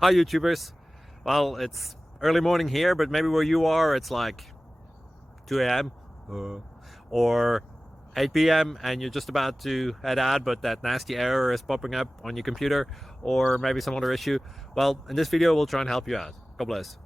Hi YouTubers. Well, it's early morning here, but maybe where you are it's like 2 a.m. Or 8 p.m. and you're just about to head out, but that nasty error is popping up on your computer, or maybe some other issue. Well, in this video we'll try and help you out. God bless.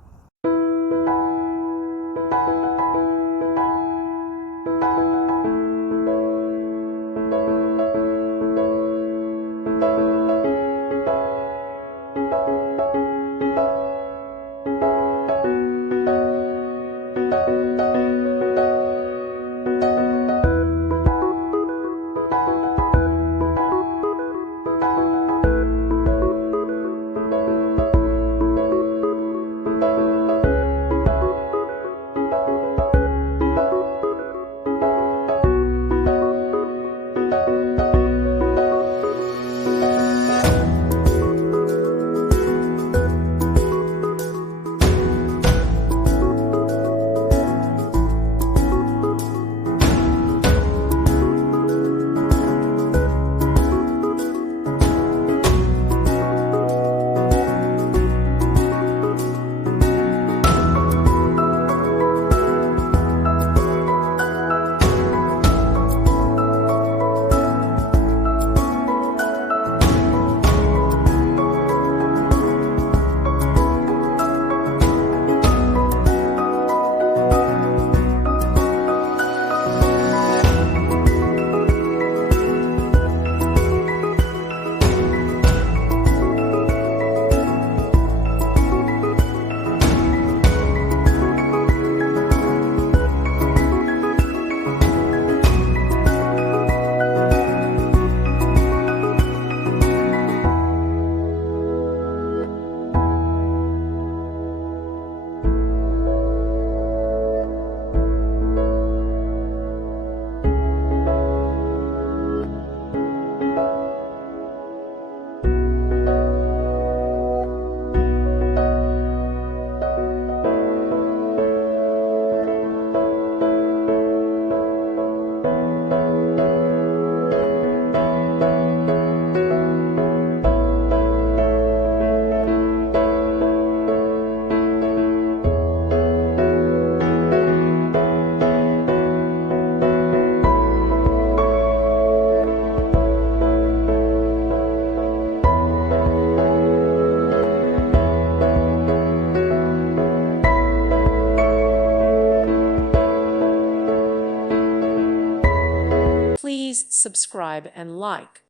Please subscribe and like.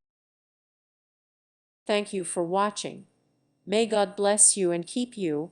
Thank you for watching. May God bless you and keep you.